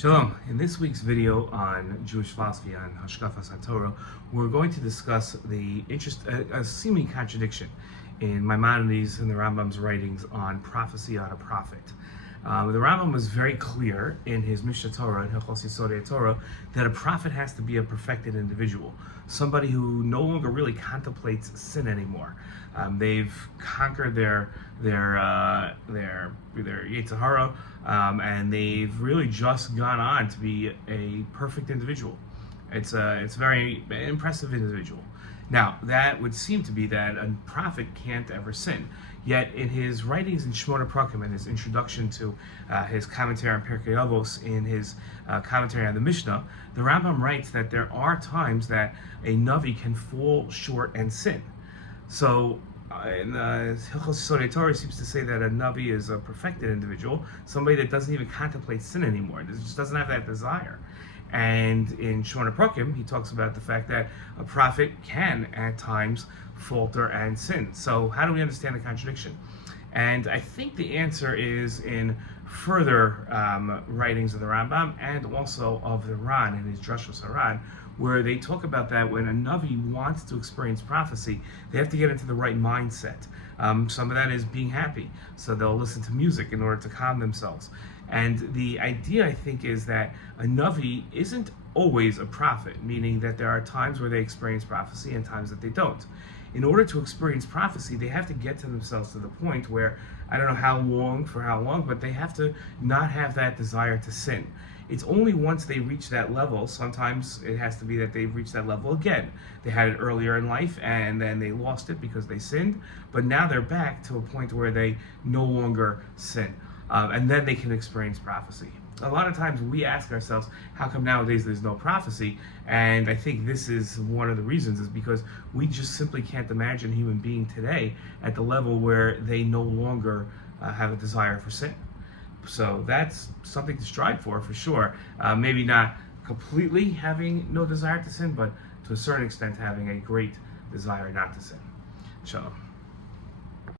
Shalom. In this week's video on Jewish philosophy, on Hashkafas HaTorah, we're going to discuss a seeming contradiction in Maimonides and the Rambam's writings on prophecy on a prophet. The Rambam was very clear in his Mishnah Torah, in Hilchos Yesodei Torah, that a prophet has to be a perfected individual, somebody who no longer really contemplates sin anymore. They've conquered their Yetzer Hara, and they've really just gone on to be a perfect individual. It's a very impressive individual. Now, that would seem to be that a prophet can't ever sin. Yet, in his writings in Shmona Prakim, in his introduction to his commentary on Pirkei Avos, in his commentary on the Mishnah, the Rambam writes that there are times that a Navi can fall short and sin. So, in Hilchos Yesodei Torah seems to say that a Navi is a perfected individual, somebody that doesn't even contemplate sin anymore, just doesn't have that desire. And in Shmona Prakim, he talks about the fact that a prophet can, at times, falter and sin. So how do we understand the contradiction? And I think the answer is in further writings of the Rambam and also of the Ran in his Drashos Haran, where they talk about that when a Navi wants to experience prophecy, they have to get into the right mindset. Some of that is being happy, so they'll listen to music in order to calm themselves. And the idea, I think, is that a Navi isn't always a prophet, meaning that there are times where they experience prophecy and times that they don't. In order to experience prophecy, they have to get to themselves to the point where, I don't know for how long, but they have to not have that desire to sin. It's only once they reach that level, sometimes it has to be that they've reached that level again. They had it earlier in life and then they lost it because they sinned, but now they're back to a point where they no longer sin. And then they can experience prophecy. A lot of times we ask ourselves, how come nowadays there's no prophecy? And I think this is one of the reasons, is because we just simply can't imagine a human being today at the level where they no longer have a desire for sin. So that's something to strive for sure. Maybe not completely having no desire to sin, but to a certain extent having a great desire not to sin. Shalom.